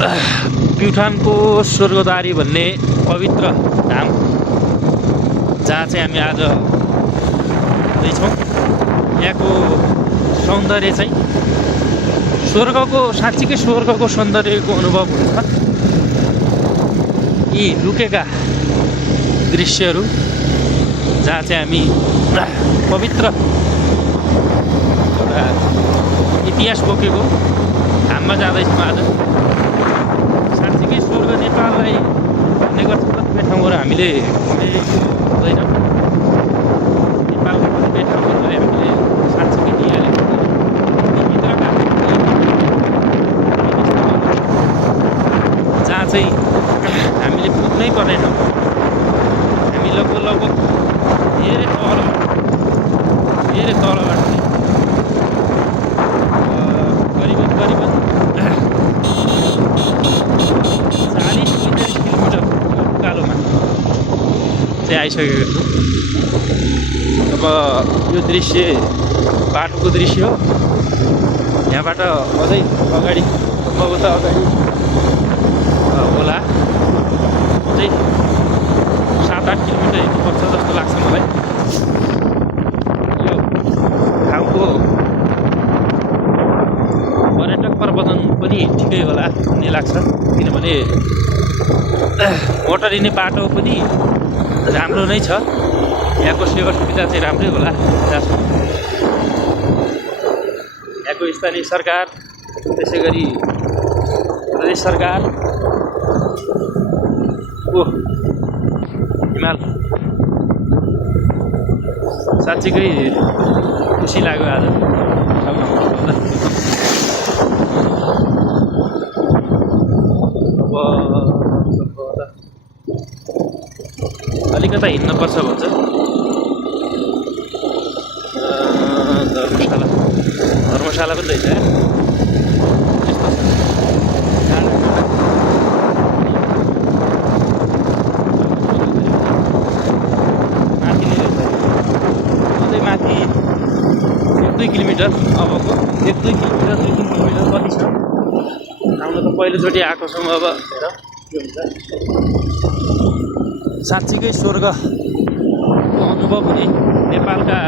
प्युठानको स्वर्गद्वारी भन्ने पवित्र धाम जहाँ चाहिँ हामी आज हुँदैछौँ। यहाँको सौन्दर्य चाहिँ साँच्चीकै स्वर्गको सौन्दर्यको अनुभव हुन्छ। यी लुकेका दृश्यहरू जहाँ चाहिँ हामी पवित्र एउटा इतिहास बोकेको धाममा जाँदैछौँ आज। साँच्चीकै स्वर्ग नेपाललाई भन्ने गर्छ कतिपय ठाउँहरू हामीले हुँदैन। नेपालको कतिपय ठाउँहरूलाई हामीले साँच्चीकै दिइहालेको भित्रका जहाँ चाहिँ हामीले पुग्नै पर्ने ठाउँ। हामी लगभग धेरै तलबाट करिबन 40-45 किलोमिटर उकालोमा चाहिँ आइसकेको छु। अब यो दृश्य बाटोको दृश्य हो। यहाँबाट अझै अगाडि सम्भवतः अगाडि होला अझै 7-8 किलोमिटर हिँड्नुपर्छ जस्तो लाग्छ मलाई। यो ठाउँको पर्यटक प्रबन्धन पनि ठिकै होला भन्ने लाग्छ, किनभने मोटर हिँड्ने बाटो पनि राम्रो नै छ। यहाँको सेवा सुविधा चाहिँ राम्रै होला जहाँसम्म। यहाँको स्थानीय सरकार, त्यसै गरी प्रदेश सरकार, हिमाल साँच्चीकै खुसी लाग्यो आज। अब अलिकता हिँड्नुपर्छ भन्छ। धर्मशाला पनि रहेछ। यस्तो छ माथि नै रहेछ। अझै माथि 1-2 किलोमिटर अबको 1-2 किलोमिटर 2-3 किलोमिटर कति छ आउन त पहिलोचोटि आएको छौँ। अब हेर के हुन्छ। साँच्चीकै स्वर्गको अनुभव हुने नेपालका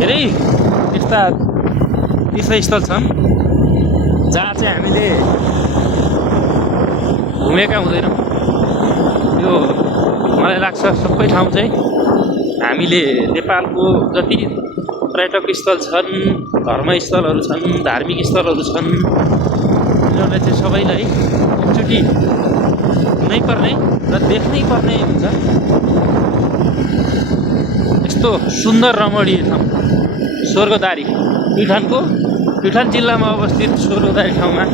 धेरै यस्ता तीर्थस्थल छन् जहाँ चाहिँ हामीले घुमेका हुँदैनौँ। यो मलाई लाग्छ सबै ठाउँ चाहिँ हामीले नेपालको जति पर्यटक स्थल छन्, धर्मस्थलहरू छन्, धार्मिक स्थलहरू छन्, यिनीहरूलाई चाहिँ सबैलाई एकचोटि हुनै पर्ने र देख्नै पर्ने हुन्छ। यस्तो सुन्दर रमणीय ठाउँ स्वर्गद्वारी प्युठान जिल्लामा अवस्थित स्वर्गद्वारी ठाउँमा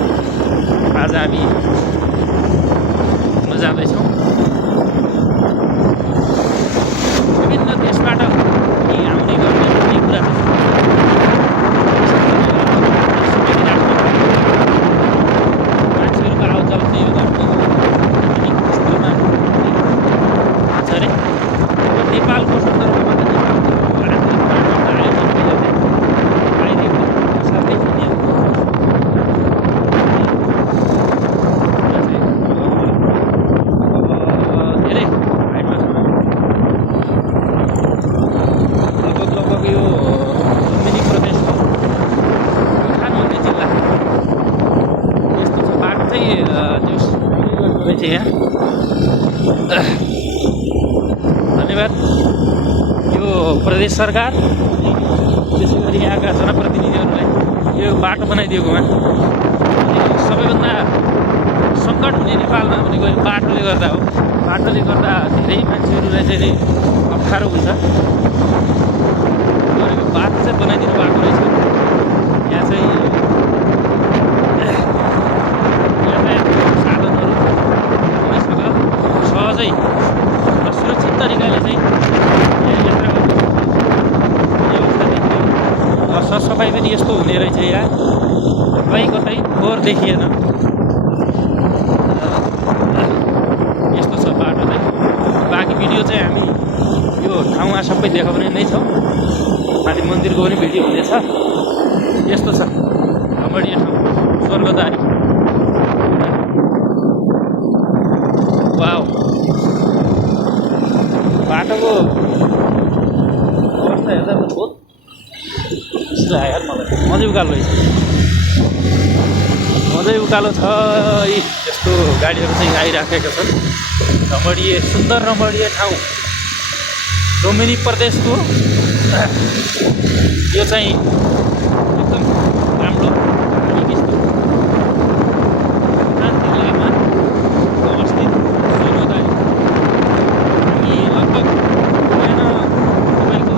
आज हामी घुम्न जाँदैछौँ। विभिन्न देशबाट आउने गर्ने कुरा मान्छेहरूको आउजाउ चाहिँ यो स्थलमा छ अरे। नेपालको सन्दर्भमा धन्यवाद यो प्रदेश सरकार, त्यसै गरी यहाँका जनप्रतिनिधिहरूलाई यो बाटो बनाइदिएकोमा। सबैभन्दा सङ्कट हुने नेपालमा भनेको बाटोले गर्दा हो। बाटोले गर्दा धेरै मान्छेहरूलाई चाहिँ अप्ठ्यारो हुन्छ। बाटो चाहिँ बनाइदिनु भएको रहेछ। यहाँ चाहिँ साधनहरू सहजै र सुरक्षित तरिकाले चाहिँ यात्रा गर्नु अवस्था देखियो। सरसफाइ पनि यस्तो हुने रहेछ। यहाँ कतै फोहोर देखिएन। यस्तो छ बाटो चाहिँ। बाँकी भिडियो चाहिँ हामी यो ठाउँमा सबै देखाउने नै छौँ। माथि मन्दिरको पनि भिडियो हुनेछ। यस्तो छ रमणीय ठाउँ स्वर्गद्वारी। उकालो रहेछ, मजै उकालो छ। यस्तो गाडीहरू चाहिँ आइराखेका छन्। रमणीय, सुन्दर रमणीय ठाउँ लुम्बिनी प्रदेशको यो चाहिँ एकदम राम्रो जिल्लामा अवस्थित स्वर्गदारी। हामी लगभग बिहान तपाईँको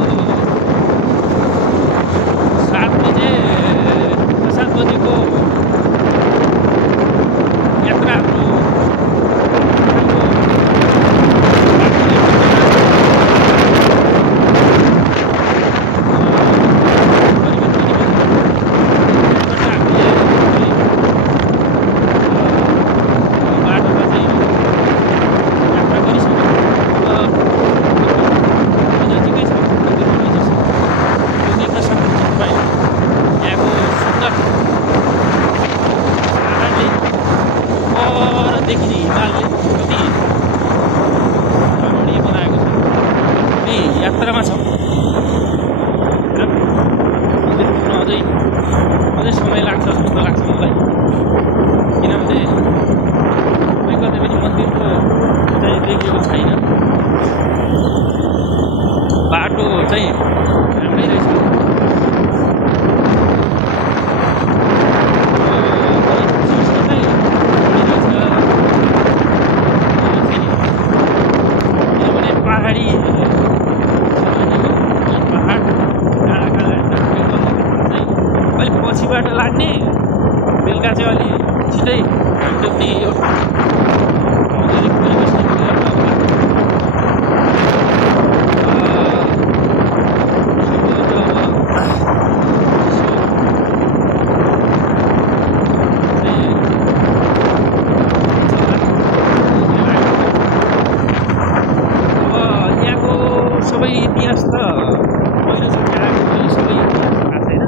7 बजेको यात्रा हाम्रो देखिने हिमालले कति रमणीय बनाएको छ। हामी यात्रामा छौँ, अझै समय लाग्छ जस्तो लाग्छ मलाई। किनभने कहीँ कतै पनि मन्दिरको चाहिँ देखिएको छैन। बाटो चाहिँ राम्रै रहेछ। पछिबाट लाग्ने बेलुका चाहिँ अलि छिटै घाम डुब्ने यो भौगोलिक परिवेशले यहाँको सबै इतिहास त पहिलोचोटि आएको मैले सबै इतिहास थाहा छैन।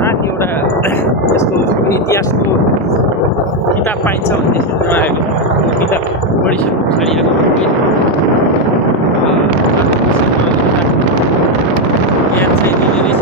माथि एउटा यसको इतिहासको किताब पाइन्छ भन्ने सुन्नु आएको। किताब पढिसक्नु पछाडि आएको ज्ञान चाहिँ दिने रहेछ।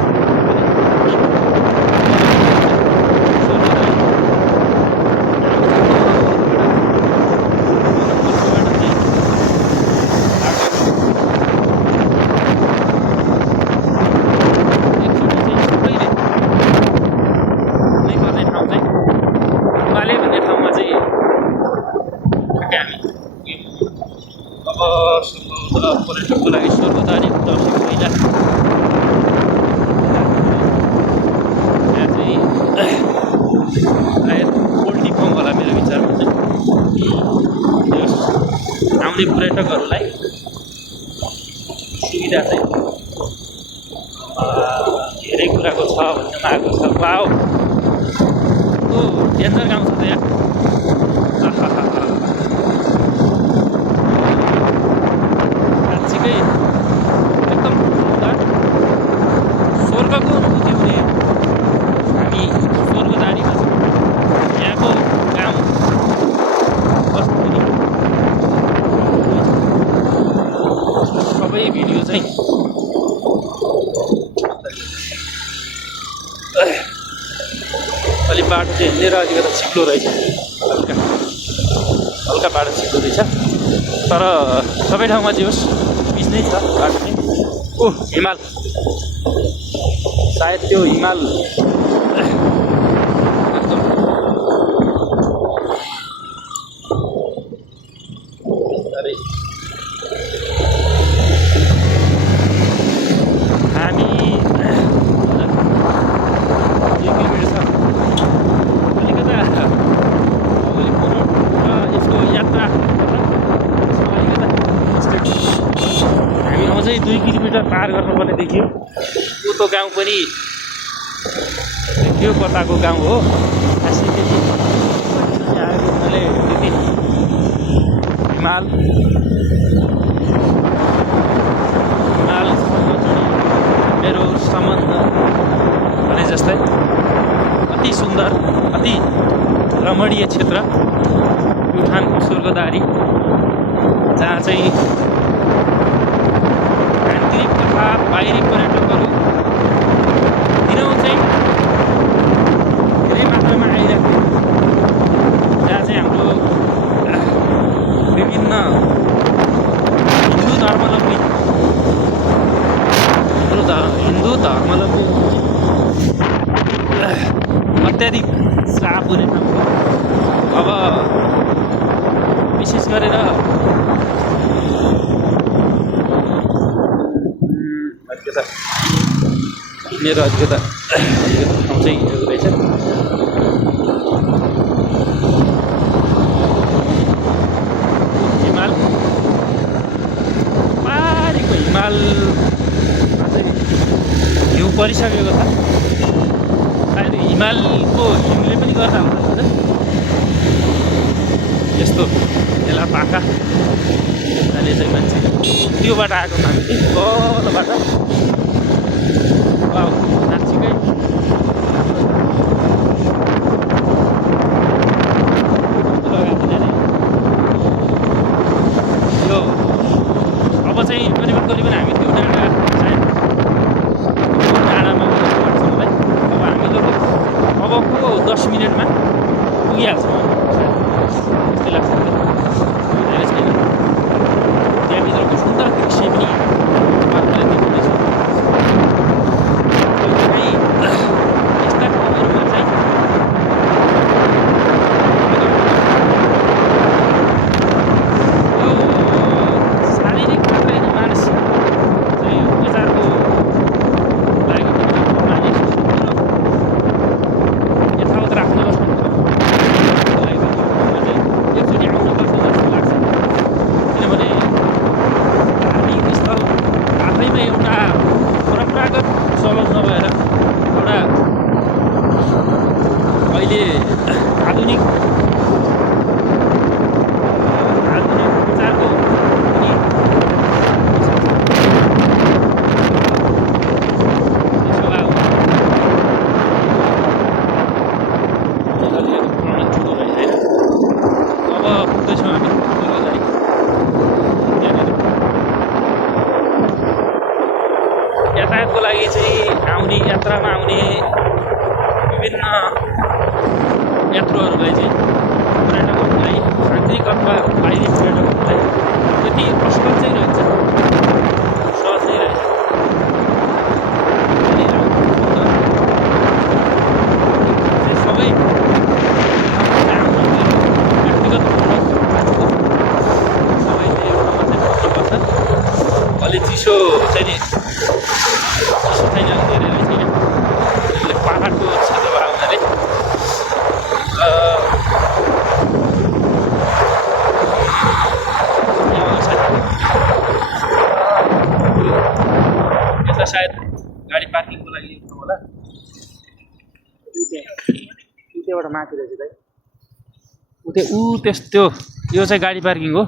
पर्यटकको लागि स्वर्गदारी दर्शक पहिला यहाँ चाहिँ सायद पोल्ट्री फार्म होला मेरो विचारमा चाहिँ। आउने पर्यटकहरूलाई सुविधा चाहिँ धेरै कुराको छ भन्ने आएको छ। वाउ, कस्तो डेन्जर गाउँ छ त यहाँ। एकदम स्वर्गको अनुभूति हुने। हामी स्वर्गदारीमा छौँ। यहाँको गाउँ बस्ती सबै भिडियो चाहिँ अलि बाटो चाहिँ हिँडेर अलिकति चिप्लो रहेछ, हल्का बाटो चिप्लो रहेछ। तर सबै ठाउँमा जे होस् बिच नै छ बाटो चाहिँ। ओ हिमाल, सायद त्यो हिमाल हामी 1 किलोमिटर छ। अलिकता यसको यात्रा हामी अझै 2 किलोमिटर पार गर्नुपर्ने देखियो। उतो गाउँ पनि देखियो, कताको गाउँ हो खासै त्यति आएको हुनाले त्यति। हिमालसम्म मेरो सम्बन्ध भने जस्तै अति सुन्दर, अति रमणीय क्षेत्र प्युठानको स्वर्गदारी, जहाँ चाहिँ आन्तरिक तथा बाहिरी पर्यटकहरू दिनहुँ चाहिँ धेरै मात्रामा आइरहेको जहाँ चाहिँ हाम्रो विभिन्न हिन्दू धर्मावलम्बी अत्याधिक श्राप हुने ठाउँ अब विशेष गरेर मेरो अलिकता ठाउँ चाहिँ यो रहेछ हिमाल पारीको हिमालमा चाहिँ हिउँ परिसकेको छ सायद हिमालको हिउँले पनि गर्दा हुन्छ होइन यस्तो बेला पाखा अहिले चाहिँ मान्छे त्योबाट आएको हामी तलबाट साँच्चीकै यो अब चाहिँ करिब हामी त्यो डाँडा सायद डाँडामा पर्छ मलाई अब हामी लगभग अबको 10 मिनटमा पुगिहाल्छौँ जस्तै लाग्छ धेरै छैन त्यहाँभित्रको सुन्दर दृश्य पनि तपाईँहरूलाई देखाउनेछु यस्ता ठाउँहरूमा चाहिँ यो शारीरिक मात्रै होइन मानसिक चाहिँ उपचारको लागि मानिसहरू यथावत राख्नुपर्छ एकचोटि आउनुपर्छ जस्तो लाग्छ किनभने धार्मिक स्थल आफैमा एउटा परम्परागत चलन नभएर एउटा अहिले आधुनिक उपचारको पनि अब पुग्दैछौँ हामी स्वर्गदारी त्यहाँनिर यातायातको लागि चाहिँ आउने यात्रामा आउने विभिन्न यात्रुहरूलाई चाहिँ पर्यटकहरूलाई आन्तरिक अथवा बाहिरी पर्यटकहरूलाई त्यति असल चाहिँ रहन्छ सहज नै रहेछ सबै व्यक्तिगत सबैले एउटामा चाहिँ बस्नुपर्छ अलि चिसो चाहिँ नि चिसो छैन धेरै नै छैन पाहाडको क्षेत्र भएर हुनाले यता सायद गाडी पार्किङको लागि होला उतैबाट माथि रहेछ दाइ त्यो यो चाहिँ गाडी पार्किङ हो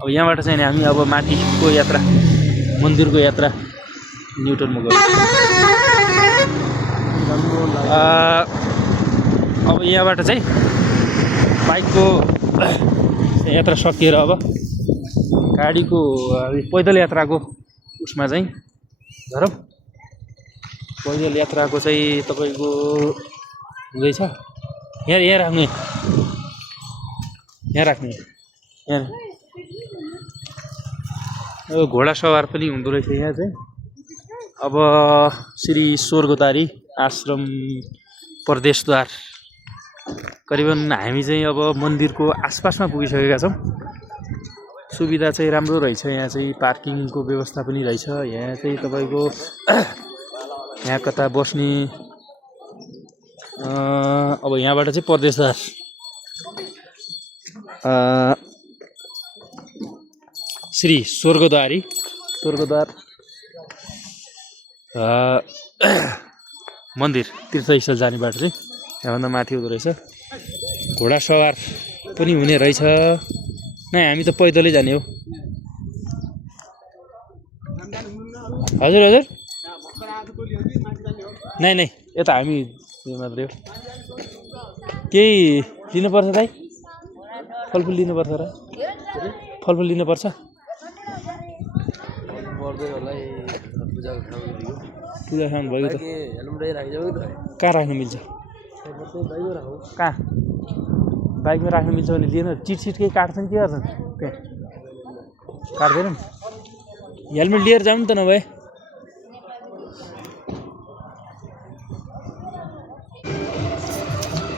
अब यहाँबाट चाहिँ हामी अब माथिको यात्रा मन्दिरको यात्रा न्युटनमा गयो अब यहाँबाट चाहिँ बाइकको यात्रा सकिएर अब गाडीको पैदल यात्राको उसमा चाहिँ धरौँ पैदल यात्राको चाहिँ तपाईँको हुँदैछ यहाँ राख्ने यहाँ घोडा सवार पनि हुँदो रहेछ यहाँ चाहिँ अब श्री स्वर्गदारी आश्रम प्रदेशद्वार करिबन हामी चाहिँ अब मन्दिरको आसपासमा पुगिसकेका छौँ सुविधा चाहिँ राम्रो रहेछ यहाँ चाहिँ पार्किङको व्यवस्था पनि रहेछ यहाँ चाहिँ तपाईँको यहाँ कता बस्ने अब यहाँबाट चाहिँ प्रदेशद्वार श्री स्वर्गद्वार मन्दिर तीर्थस्थल जाने बाटो चाहिँ यहाँभन्दा माथि हुँदो रहेछ घोडा सवार पनि हुने रहेछ नै हामी त पैदलै जाने हो हजुर नै यता हामी यो मात्रै हो केही लिनुपर्छ दाइ फलफुल लिनुपर्छ र फलफुल लिनुपर्छ पूजा खानु भएको त कहाँ राख्नु मिल्छ कहाँ बाइकमा राख्न मिल्छ भने लिएन चिट केही काट्छन् के गर्छन् त्यहाँ काट्दैनन् हेलमेट लिएर जाउँ नि त नभए